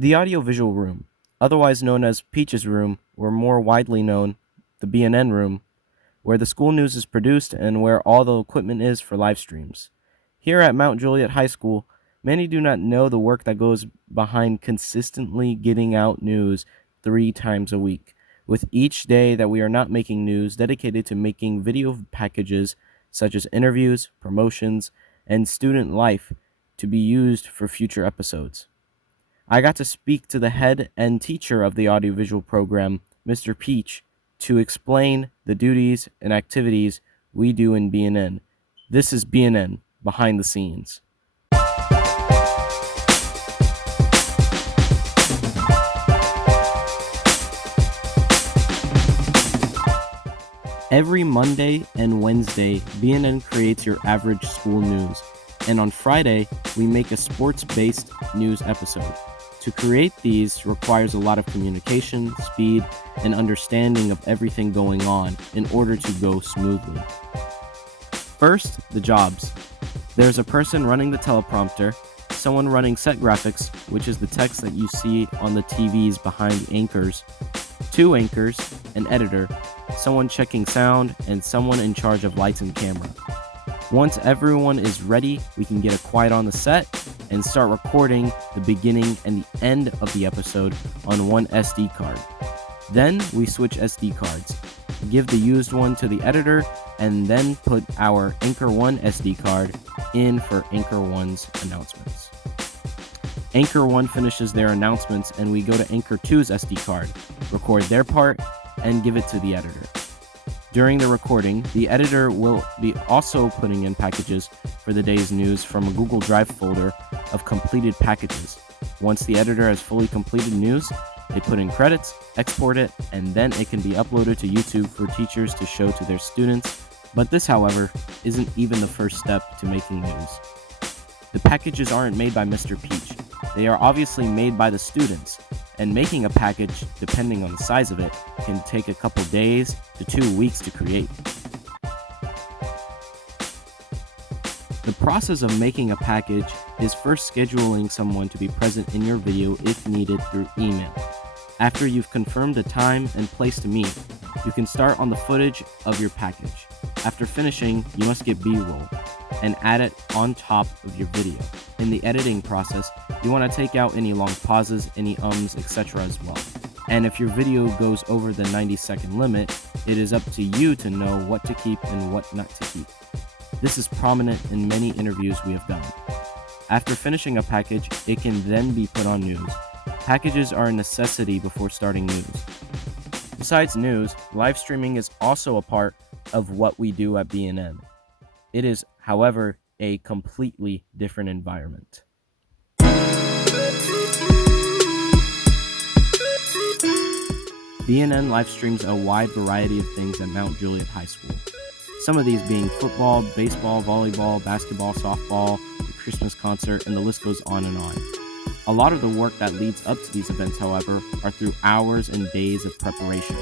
The audiovisual room, otherwise known as Peach's room, or more widely known, the BNN room, where the school news is produced and where all the equipment is for live streams. Here at Mount Juliet High School, many do not know the work that goes behind consistently getting out news 3 times a week, with each day that we are not making news dedicated to making video packages such as interviews, promotions, and student life to be used for future episodes. I got to speak to the head and teacher of the audiovisual program, Mr. Peach, to explain the duties and activities we do in BNN. This is BNN, Behind the Scenes. Every Monday and Wednesday, BNN creates your average school news, and on Friday, we make a sports-based news episode. To create these requires a lot of communication, speed, and understanding of everything going on in order to go smoothly. First, the jobs. There's a person running the teleprompter, someone running set graphics, which is the text that you see on the TVs behind the anchors, 2 anchors, an editor, someone checking sound, and someone in charge of lights and camera. Once everyone is ready, we can get a quiet on the set and start recording the beginning and the end of the episode on one SD card. Then we switch SD cards, give the used one to the editor, and then put our Anchor 1 SD card in for Anchor 1's announcements. Anchor 1 finishes their announcements and we go to Anchor 2's SD card, record their part, and give it to the editor. During the recording, the editor will be also putting in packages for the day's news from a Google Drive folder of completed packages. Once the editor has fully completed news, they put in credits, export it, and then it can be uploaded to YouTube for teachers to show to their students. But this, however, isn't even the first step to making news. The packages aren't made by Mr. Peach. They are obviously made by the students, and making a package, depending on the size of it, can take a couple days to 2 weeks to create. The process of making a package is first scheduling someone to be present in your video if needed through email. After you've confirmed a time and place to meet, you can start on the footage of your package. After finishing, you must get B-roll and add it on top of your video. In the editing process, you want to take out any long pauses, any ums, etc. as well. And if your video goes over the 90-second limit, it is up to you to know what to keep and what not to keep. This is prominent in many interviews we have done. After finishing a package, it can then be put on news. Packages are a necessity before starting news. Besides news, live streaming is also a part of what we do at BNN. It is, however, a completely different environment. BNN live streams a wide variety of things at Mount Juliet High School. Some of these being football, baseball, volleyball, basketball, softball, the Christmas concert, and the list goes on and on. A lot of the work that leads up to these events, however, are through hours and days of preparation.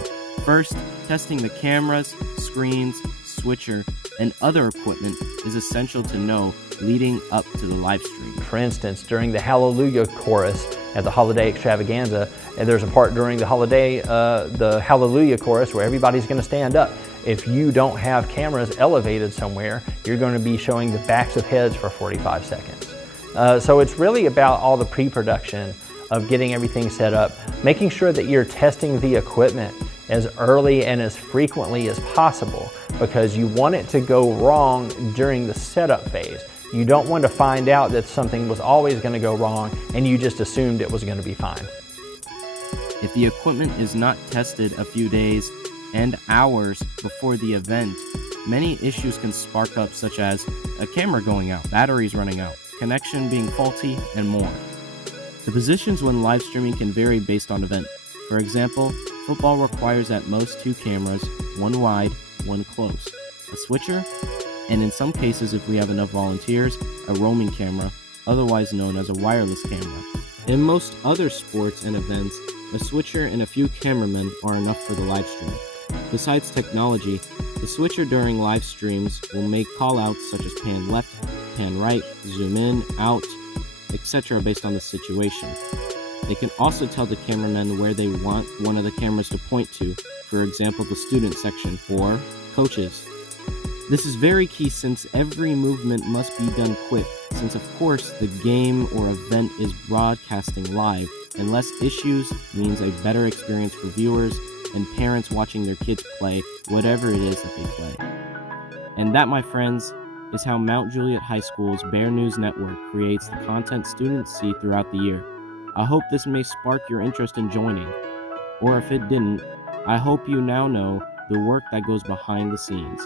First, testing the cameras, screens, switcher, and other equipment is essential to know leading up to the live stream. For instance, during the Hallelujah chorus at the Holiday Extravaganza, and there's a part during the Hallelujah chorus where everybody's going to stand up. If you don't have cameras elevated somewhere, you're going to be showing the backs of heads for 45 seconds. So it's really about all the pre-production of getting everything set up, making sure that you're testing the equipment as early and as frequently as possible, because you want it to go wrong during the setup phase. You don't want to find out that something was always going to go wrong and you just assumed it was going to be fine. If the equipment is not tested a few days and hours before the event, many issues can spark up, such as a camera going out, batteries running out, connection being faulty, and more. The positions when live streaming can vary based on event. For example, football requires at most 2 cameras, one wide, one close, a switcher, and in some cases, if we have enough volunteers, a roaming camera, otherwise known as a wireless camera. In most other sports and events, a switcher and a few cameramen are enough for the live stream. Besides technology, the switcher during live streams will make call-outs such as pan left, pan right, zoom in, out, etc. based on the situation. They can also tell the cameramen where they want one of the cameras to point to, for example, the student section or coaches. This is very key since every movement must be done quick, since of course the game or event is broadcasting live, and less issues means a better experience for viewers and parents watching their kids play whatever it is that they play. And that, my friends, is how Mount Juliet High School's Bear News Network creates the content students see throughout the year. I hope this may spark your interest in joining, or if it didn't, I hope you now know the work that goes behind the scenes.